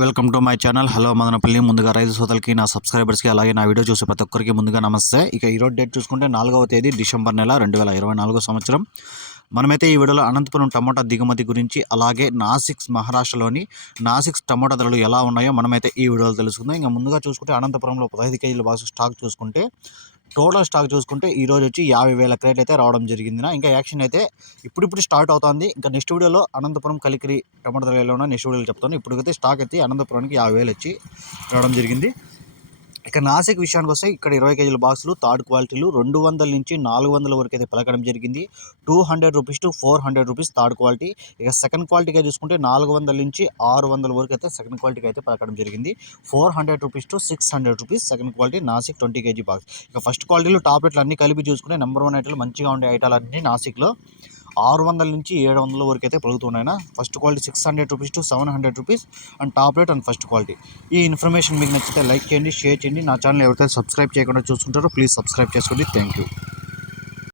Welcome to my channel. Hello Madanapalle. ముందుగా రైతు సోదలకి నా సబ్స్క్రైబర్స్కి అలాగే నా వీడియో చూసే ప్రతి ఒక్కరికి ముందుగా నమస్తే. ఇక ఈరోజు డేట్ చూసుకుంటే నాలుగవ తేదీ డిసెంబర్ నెల రెండు వేల ఇరవై నాలుగో సంవత్సరం. మనమైతే ఈ వీడియోలో అనంతపురం టమోటా దిగుమతి గురించి అలాగే నాసిక్స్ మహారాష్ట్రలోని నాసిక్స్ టమోటా ధరలు ఎలా ఉన్నాయో మనమైతే ఈ వీడియోలో తెలుసుకుందాం. ఇంకా ముందుగా చూసుకుంటే అనంతపురంలో పదహైదు కేజీల బాక్స్ స్టాక్ చూసుకుంటే టోటల్ స్టాక్ చూసుకుంటే ఈరోజు వచ్చి యాభై వేల క్రేట్ అయితే రావడం జరిగింది ఇంకా యాక్షన్ అయితే ఇప్పుడిప్పుడు స్టార్ట్ అవుతుంది. ఇంకా నెక్స్ట్ వీడియోలో అనంతపురం కలికిరి టమాటా ధర ఎలా ఉన్నా నెక్స్ట్ వీడియోలో చెప్తాను. ఇప్పుడైతే స్టాక్ అయితే అనంతపురానికి యాభై వేలు వచ్చి రావడం జరిగింది. ఇక నాసిక్ విషయానికి వస్తే ఇక్కడ ఇరవై కేజీల బాక్సులు థర్డ్ క్వాలిటీలు రెండు వందల నుంచి నాలుగు వందల వరకు అయితే పలకడం జరిగింది. Two hundred rupees to four hundred rupees third quality. ఇక సెకండ్ క్వాలిటీగా చూసుకుంటే నాలుగు వందల నుంచి ఆరు వందల వరకు అయితే సెకండ్ క్వాలిటీకి అయితే పలకడం జరిగింది. Four hundred rupees to six hundred rupees second quality Nashik twenty KG box. ఇక ఫస్ట్ క్వాలిటీలో టాబ్లెట్లు అన్ని కలిపి చూసుకుంటే నెంబర్ వన్ ఐటాలు మంచిగా ఉండే ఐటాలు నాసిక్లో. ఆరు వందల నుంచి ఏడు వందల వరకు అయితే పలుకుతున్నాయి first quality six hundred rupees to seven hundred rupees and top rate and first quality. ఈ ఇన్ఫర్మేషన్ మీకు నచ్చితే లైక్ చేయండి షేర్ చేయండి. నా ఛానల్ ఎవరికైతే సబ్స్క్రైబ్ చేయకుండా చూస్తుంటారో ప్లీజ్ సబ్స్క్రైబ్ చేసుకోండి. Thank you.